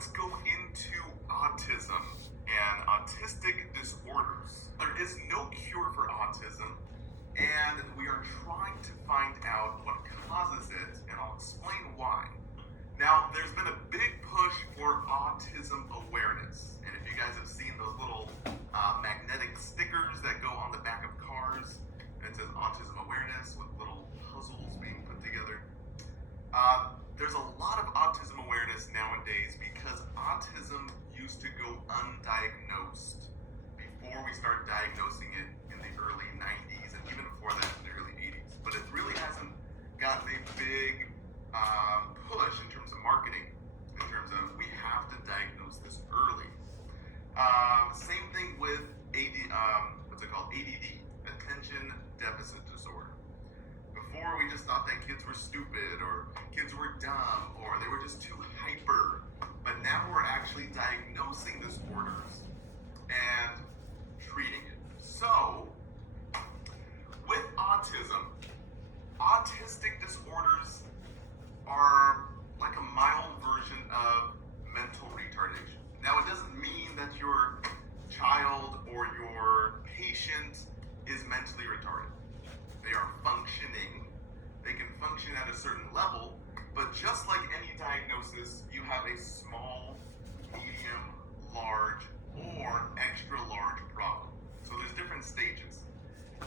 let's go into autism and autistic disorders. There is no cure for autism, and we are trying to find out what causes it, and I'll explain why. Now, there's been a big push for autism awareness, and if you guys have seen those little magnetic stickers that go on the back of cars, and it says autism awareness with little puzzles being put together, there's a lot of autism awareness nowadays because autism used to go undiagnosed before we started diagnosing it in the early 90s, and even before that in the early 80s. But it really hasn't gotten a big push in terms of marketing, in terms of we have to diagnose this early. Same thing with ADD, attention deficit disorder. Before, we just thought that kids were stupid, or kids were dumb, or they were just too hyper. But now we're actually diagnosing disorders and treating it. So, with autism, autistic disorders are like a mild version of mental retardation. Now, it doesn't mean that your child or your patient is mentally retarded. They are functioning. They can function at a certain level, but just like any diagnosis, you have a small, medium, large, or extra large problem. So there's different stages.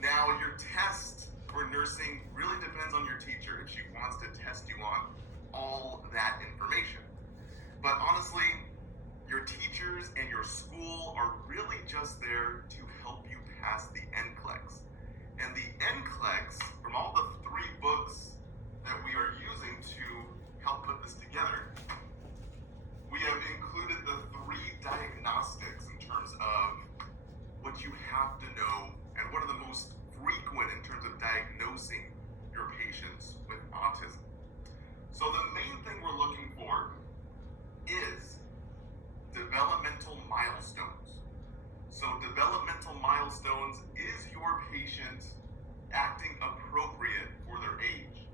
Now, your test for nursing really depends on your teacher if she wants to test you on all that information. But honestly, your teachers and your school are really just there to help you pass the NCLEX. And the NCLEX, from all the 3 books that we are using to help put this together, we have included the 3 diagnostics in terms of what you have to know and what are the most frequent in terms of diagnosing your patients with autism. So the main thing we're looking for is developmental milestones. So developmental milestones is your patient acting appropriate for their age,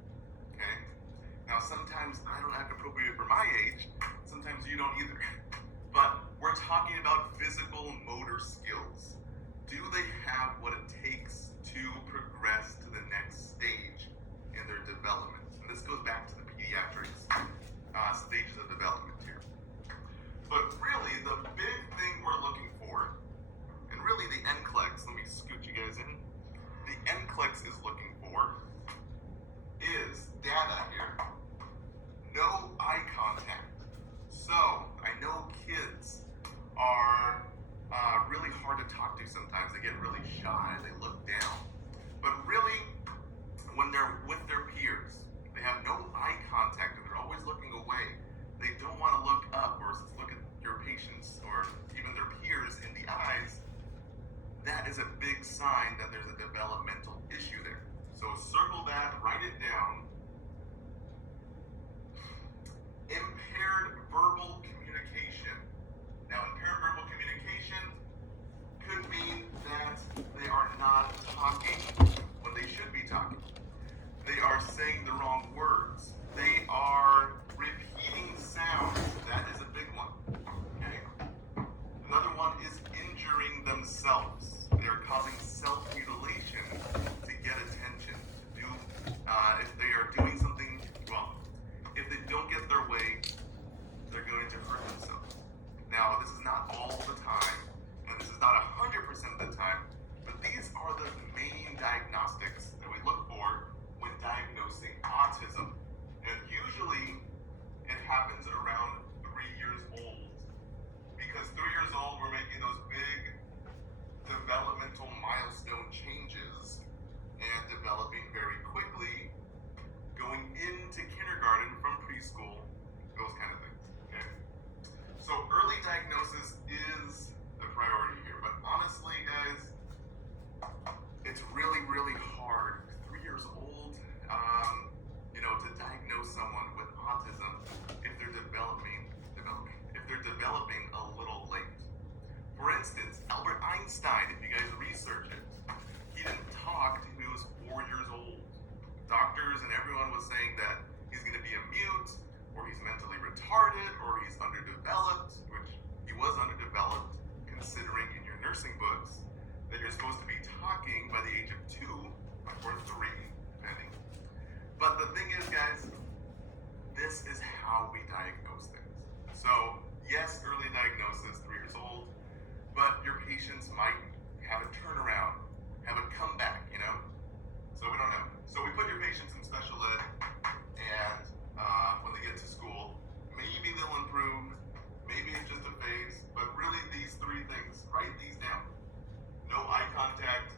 okay? Now, sometimes I don't act appropriate for my age, sometimes you don't either. But we're talking about physical motor skills. Do they have what it takes to progress to the next stage in their development? And this goes back to the pediatrics stages of development here. But really, the big thing we're looking for, and really the NCLEX, let me scoot you guys in. The NCLEX is looking for is data here. No eye contact. So, I know kids are really hard to talk to sometimes. They get really shy, they look down. But really, when they're with their peers, they have no eye contact and they're always looking away. They don't want to look up or look at your patients or even their peers in the eyes. That is a big sign that there's a developmental issue there. So circle that, write it down. Impaired verbal communication. Now, impaired verbal communication could mean that they are not talking when they should be talking. They are saying the wrong words. They are repeating sounds. That is a big one. Okay? Another one is injuring themselves. They are causing self-mutilation to get attention. If they are doing something, well, if they don't get their way, they're going to hurt themselves. Now, this is not all the time, and this is not 100% of the time, but these are the main diagnostics that we look for when diagnosing autism. And usually, it happens around 3 years old. Because 3 years old, we're making those big developmental milestone changes and developing very quickly, going into kindergarten from preschool, those kind of things, okay? So early diagnosis is the priority here, but honestly, guys, it's really, really hard. 3 years old, to diagnose someone with autism if they're developing a little late. For instance, Albert Einstein, if you guys research it, he didn't talk till he was 4 years old. Doctors and everyone was saying that he's going to be a mute, or he's mentally retarded, or he's underdeveloped. or 3, depending. But the thing is, guys, this is how we diagnose things. So, yes, early diagnosis, 3 years old, but your patients might have a turnaround, have a comeback, So we don't know. So we put your patients in special ed, and when they get to school, maybe they'll improve, maybe it's just a phase, but really these 3 things, write these down. No eye contact,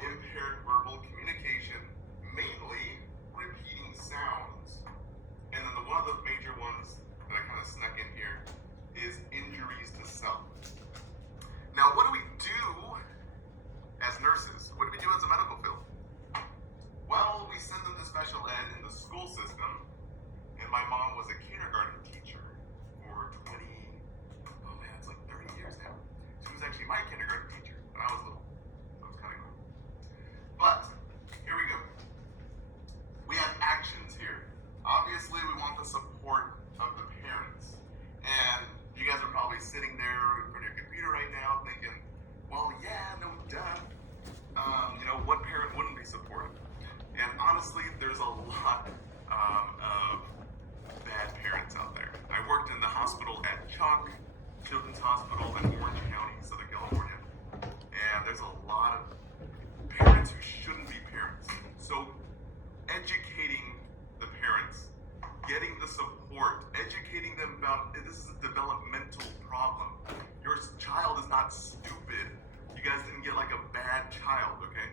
impaired verbal communication, mainly repeating sounds. And then one of the major ones that I kind of snuck in here is injuries to self. Now, what do we do as nurses? What do we do as a medical field? Well, we send them to special ed in the school system, and my mom was a kindergarten teacher for 30 years now. She was actually my kindergarten teacher when I was little. So it's kind of cool. But, here we go. We have actions here. Obviously, we want the support of the parents. And you guys are probably sitting there in front of your computer right now thinking, well, yeah, no, duh. What parent wouldn't be supportive? And honestly, there's a lot of bad parents out there. I worked in the hospital at Chalk Children's Hospital in Orange County, Southern California. And there's a lot of parents who shouldn't be parents. So educating the parents, getting the support, educating them about this is a developmental problem. Your child is not stupid. You guys didn't get like a bad child, okay?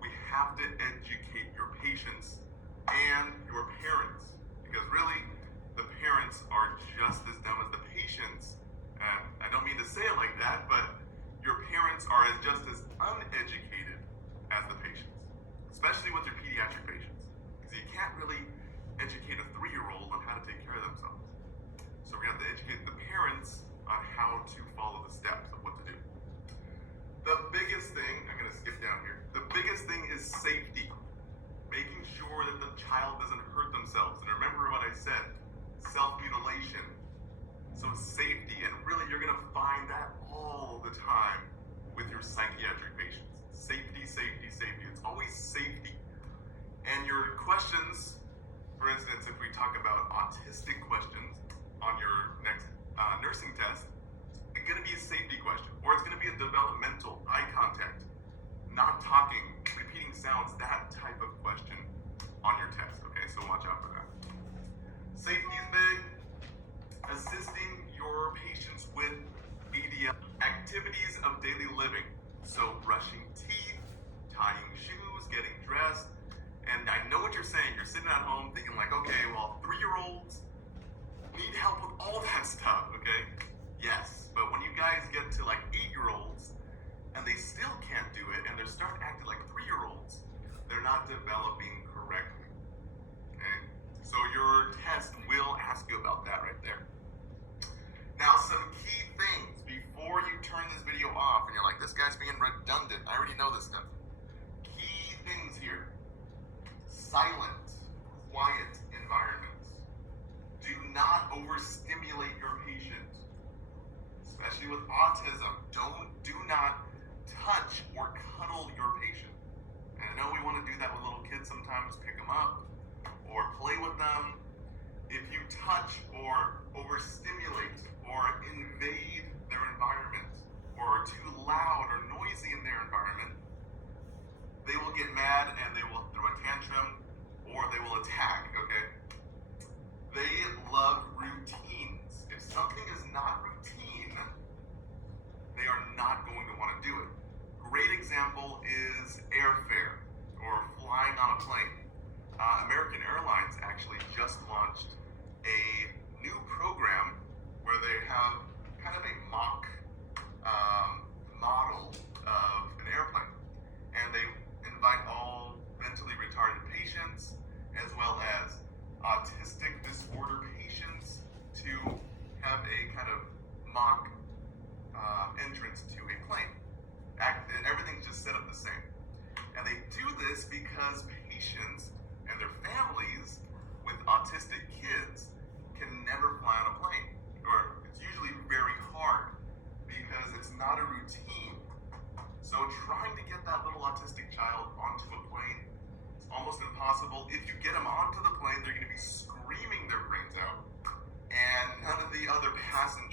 We have to educate your patients and your parents, because really the parents are just as dumb as the patients. I don't mean to say it like that, but your parents are just as uneducated as the patients, especially with your pediatric patients, because you can't really educate a 3-year-old on how to take care of themselves. So we're going to have to educate the parents on how to follow the steps of what to do. The biggest thing, I'm going to skip down here, the biggest thing is safety. Making sure that the child doesn't hurt themselves. And remember what I said, self-mutilation. So safety, and really you're going to find that all the time with your psychiatric patients. Safety, safety, safety. It's always safety. And your questions, for instance, if we talk about autistic questions on your next nursing test, it's going to be a safety question, or it's going to be a developmental, eye contact, not talking, repeating sounds, that type of question on your test, okay? So watch out for that. Safety is big. Assisting your patients with ADL, activities of daily living. So brushing teeth, tying shoes, getting dressed. And I know what you're saying. You're sitting at home thinking like, okay, well, 3-year-olds need help with all that stuff, okay? Yes, but when you guys get to like 8-year-olds and they still can't do it and they're starting acting like 3-year-olds, they're not developing correctly, okay? So your test will ask you about that right there. Now, some key things before you turn this video off and you're like, this guy's being redundant. I already know this stuff. Key things here. Silent, quiet environments. Do not overstimulate your patient, especially with autism. Do not touch or cuddle your patient. And I know we want to do that with little kids sometimes, pick them up or play with them. If you touch or overstimulate or invade their environment or are too loud or noisy in their environment, they will get mad and they will throw a tantrum or they will attack, okay? They love routines. If something is not routine, they are not going to want to do it. Great example is airfare or flying on a plane. American Airlines actually just launched a new program where they have kind of a mock model of an airplane, and they invite all mentally retarded patients as well as autistic disorder patients to have a kind of mock entrance to a plane. And everything's just set up the same. And they do this because patients and their families with autistic kids can never fly on a plane, or it's usually very hard because it's not a routine. So trying to get that little autistic child onto a plane almost impossible. If you get them onto the plane, they're going to be screaming their brains out, and none of the other passengers